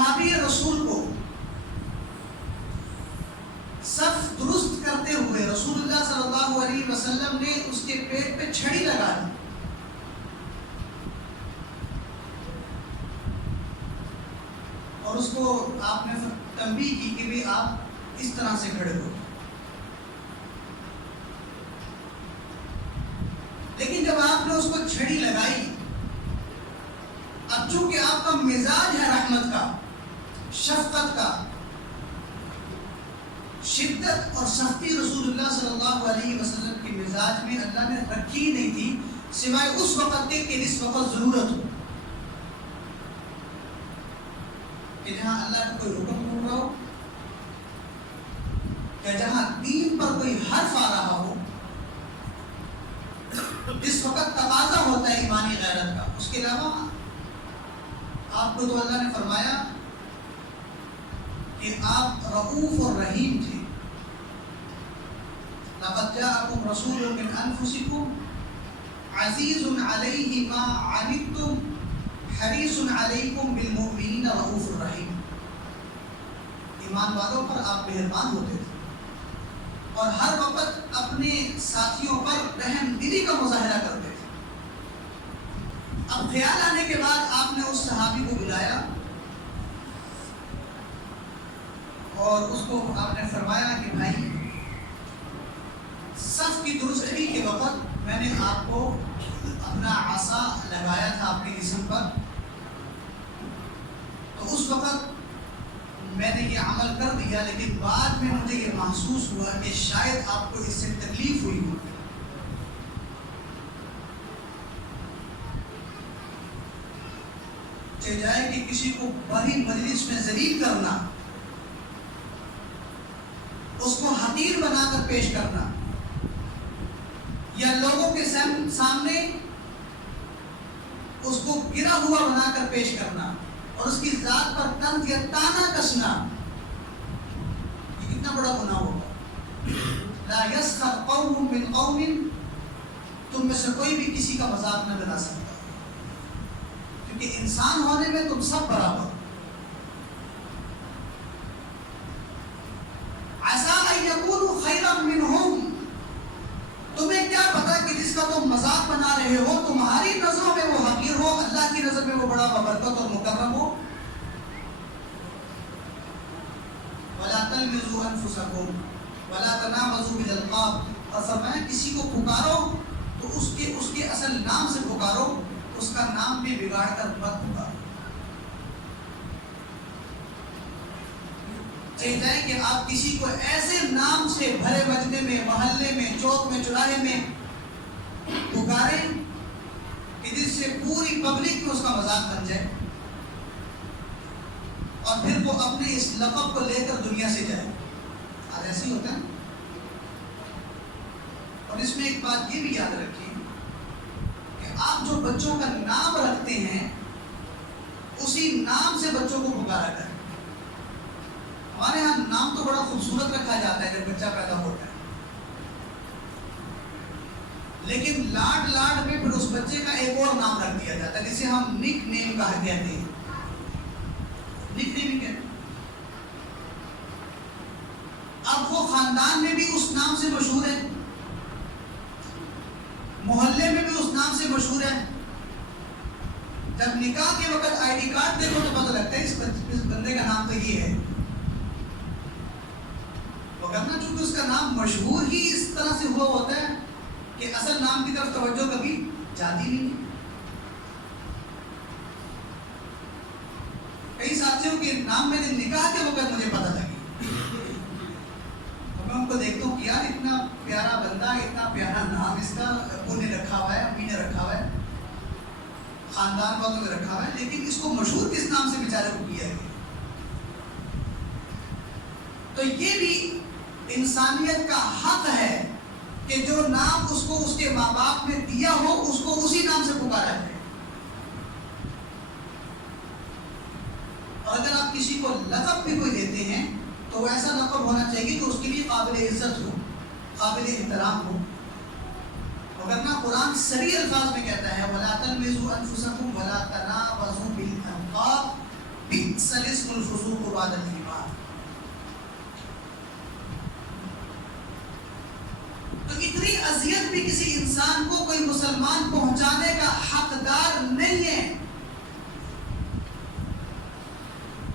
صحابی رسول کو صف درست کرتے ہوئے رسول اللہ صلی اللہ علیہ وسلم نے اس کے پیٹ پہ چھڑی لگا دی اور اس کو آپ نے تنبیہ کی کہ بھی آپ اس طرح سے کھڑے ہو. لیکن جب آپ نے اس کو چھڑی لگائی، اب چونکہ آپ کا مزاج ہے رحمت کا، شفقت کا، شدت اور سختی رسول اللہ صلی اللہ علیہ وسلم کے مزاج میں اللہ نے رکھی نہیں تھی سوائے اس وقت کے کہ اس وقت ضرورت ہو، کہ جہاں اللہ کا کوئی حکم ہو رہا ہو یا جہاں دین پر کوئی حرف آ رہا ہو، جس وقت تقاضا ہوتا ہے ایمانی غیرت کا. اس کے علاوہ آپ کو تو اللہ نے فرمایا کہ آپ رؤوف اور رحیم تھے. لقد جاءکم رسول من انفسکم عزیز علیہ ما عنتم حریص علیکم بالمؤمنین رؤوف الرحیم. ایمان والوں پر آپ مہربان ہوتے تھے اور ہر وقت اپنے ساتھیوں پر رحم دلی کا مظاہرہ کرتے تھے. اب خیال آنے کے بعد آپ نے اس صحابی کو بلایا اور اس کو آپ نے فرمایا کہ بھائی صف کی درستگی کے وقت میں نے آپ کو اپنا عصا لگایا تھا آپ کے جسم پر، تو اس وقت میں نے یہ عمل کر دیا، لیکن بعد میں مجھے یہ محسوس ہوا کہ شاید آپ کو اس سے تکلیف ہوئی ہو. چاہے جائے کہ کسی کو بڑی مجلس میں ذلیل کرنا، اس کو حقیر بنا کر پیش کرنا، یا لوگوں کے سامنے اس کو گرا ہوا بنا کر پیش کرنا اور اس کی ذات پر طنز یا طعنہ کسنا، یہ کتنا بڑا گناہ ہوگا. لا یسخر قوم من قوم، تم میں سے کوئی بھی کسی کا مذاق نہ بنا سکتا، کیونکہ انسان ہونے میں تم سب برابر. عسیٰ ان یکونوا خیرا منہم، تمہیں کیا پتا کہ جس کا تم مذاق بنا رہے ہو تمہاری نظروں میں وہ حقیر ہو، اللہ کی نظر میں وہ بڑا ببرکت اور مکرم ہو. وَلَا تَلْمِزُوا أَنفُسَكُمْ وَلَا تَنَابَزُوا بِالْأَلْقَابِ، اور فرمایا کسی کو پکارو تو اس کے اصل نام سے پکارو، اس کا نام بھی بگاڑ کر مت پکارو. چاہیے کہ آپ کسی کو ایسے نام سے بھرے مجمع میں، محلے میں، چوک میں، چوراہے میں پکاریں کہ جس سے پوری پبلک میں اس کا مذاق بن جائے اور پھر وہ اپنے اس لقب کو لے کر دنیا سے جائے. آج ایسے ہی ہوتا ہے. اور اس میں ایک بات یہ بھی یاد رکھیں کہ آپ جو بچوں کا نام رکھتے ہیں اسی نام سے بچوں کو پکارا کریں. ہمارے ہاں نام تو بڑا خوبصورت رکھا جاتا ہے جب بچہ پیدا ہوتا ہے، لیکن لاڈ میں پھر اس بچے کا ایک اور نام رکھ دیا جاتا ہے جسے ہم نک نیم کہتے ہیں. نک نیم کہتے ہیں. اب وہ خاندان میں بھی اس نام سے مشہور ہے، محلے میں بھی اس نام سے مشہور ہے. جب نکاح کے وقت آئی ڈی کارڈ دیکھو تو پتہ لگتا ہے اس بندے کا نام تو یہ ہے. کرنا چونکہ اس کا نام مشہور ہی اس طرح سے ہوا ہوتا ہے کہ اصل نام کی طرف توجہ کبھی جاتی نہیں. کئی ساتھیوں کے نام میں نے نکاح کے وقت مجھے پتہ لگی، اور میں ان کو دیکھتا ہوں کہ یار اتنا پیارا بندہ، اتنا پیارا نام اس کا ابو نے رکھا ہوا ہے، امی نے رکھا ہوا ہے، خاندان والوں نے رکھا ہوا ہے، لیکن اس کو مشہور کس نام سے بیچارے کو کیا گیا. تو یہ بھی انسانیت کا حق ہے کہ جو نام اس کو اس کے ماں باپ نے دیا ہو اس کو اسی نام سے پکارا جائے. اور اگر آپ کسی کو لقب بھی کوئی دیتے ہیں تو وہ ایسا لقب ہونا چاہیے کہ اس کے لیے قابل عزت ہو، قابل احترام ہو. ورنہ قرآن صریح الفاظ میں کہتا ہے وَلَا تَلْمِزُوا أَنفُسَكُمْ وَلَا تَنَابَزُوا بِالْأَلْقَابِ، بئس الاسم الفسوق بعد الایمان. تو اتنی اذیت بھی کسی انسان کو کوئی مسلمان پہنچانے کا حقدار نہیں ہے.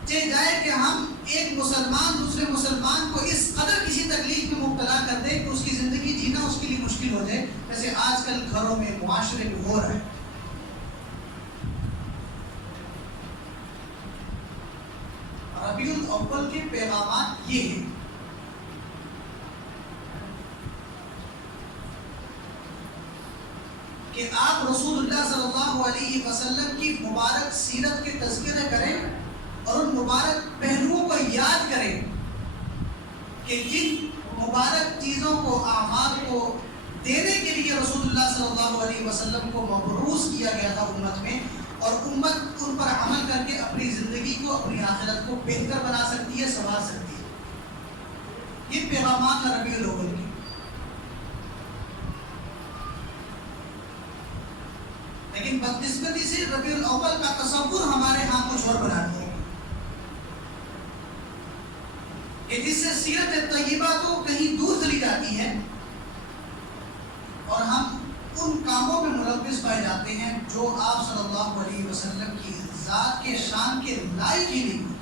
چاہے جائے کہ ہم ایک مسلمان دوسرے مسلمان کو اس قدر کسی تکلیف میں مبتلا کر دے کہ اس کی زندگی جینا اس کے لیے مشکل ہو جائے، جیسے آج کل گھروں میں معاشرے میں ہو رہا ہے. ربیع الاول کے پیغامات یہ ہیں کہ آپ رسول اللہ صلی اللہ علیہ وسلم کی مبارک سیرت کے تذکرے کریں اور ان مبارک پہلوؤں کو یاد کریں کہ جن مبارک چیزوں کو اعمال کو دینے کے لیے رسول اللہ صلی اللہ علیہ وسلم کو مبعوث کیا گیا تھا امت میں، اور امت ان پر عمل کر کے اپنی زندگی کو اپنی آخرت کو بہتر بنا سکتی ہے، سنوار سکتی ہے. یہ پیغامات ہیں ربیع الاول کے. لیکن بدقسمتی سے ربیع الاول کا تصور ہمارے ہاں کچھ اور بنا دیا کہ جس سے سیرت طیبہ تو کہیں دور چلی جاتی ہے اور ہم ان کاموں میں ملوث پائے جاتے ہیں جو آپ صلی اللہ علیہ وسلم کی ذات کے شان کے لائق ہی نہیں.